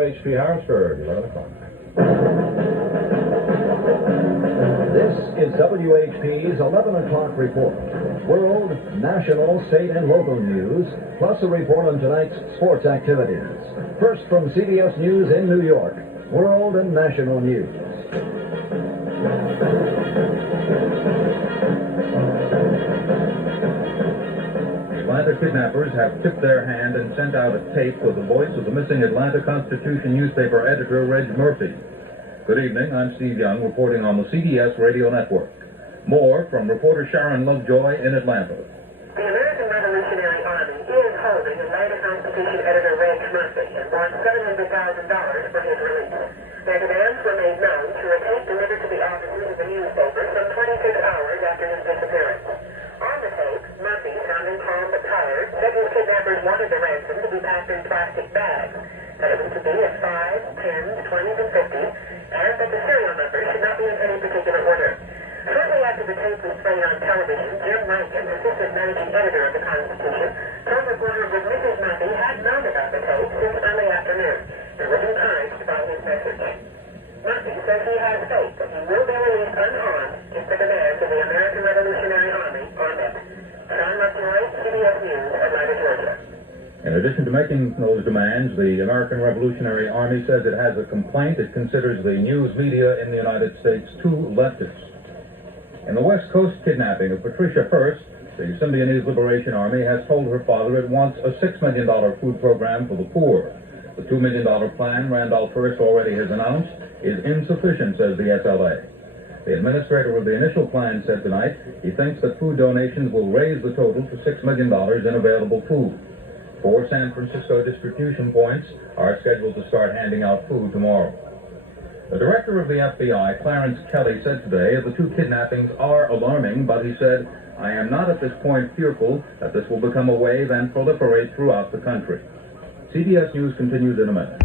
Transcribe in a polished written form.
WHP Harrisburg, 11 o'clock. This is WHP's 11 o'clock report. World, national, state, and local news, plus a report on tonight's sports activities. First from CBS News in New York, world and national news. Atlanta kidnappers have tipped their hand and sent out a tape with the voice of the missing Atlanta Constitution newspaper editor, Reg Murphy. Good evening, I'm Steve Young, reporting on the CBS Radio Network. More from reporter Sharon Lovejoy in Atlanta. The American Revolutionary Army is holding Atlanta Constitution editor Reg Murphy and wants $700,000 for his release. Their demands were made known through a tape delivered to the offices of the newspaper some 26 hours after his disappearance. On the tape, Murphy, sounding calm but tired, said his kidnappers wanted the ransom to be packed in plastic bags, that it was to be at 5s, 10s, 20s, and 50s, and that the serial numbers should not be in any particular order. Shortly after the tape was played on television, Jim Rankin, assistant managing editor of the Constitution, told reporters that Mrs. Murphy had known about the tape since early afternoon and was encouraged by his message. Murphy says he has faith that he will be released unharmed if the demands of the American Revolutionary Army are met. Sean Lovejoy, CBS News, Atlanta, Georgia. In addition to making those demands, the American Revolutionary Army says it has a complaint. It considers the news media in the United States too leftist. In the West Coast kidnapping of Patricia Hearst, the Symbionese Liberation Army has told her father it wants a $6 million food program for the poor. The $2 million plan Randolph Hearst already has announced is insufficient, says the SLA. The administrator of the initial plan said tonight he thinks that food donations will raise the total to $6 million in available food. 4 San Francisco distribution points are scheduled to start handing out food tomorrow. The director of the FBI, Clarence Kelly, said today the 2 kidnappings are alarming, but he said, "I am not at this point fearful that this will become a wave and proliferate throughout the country." CBS News continues in a minute.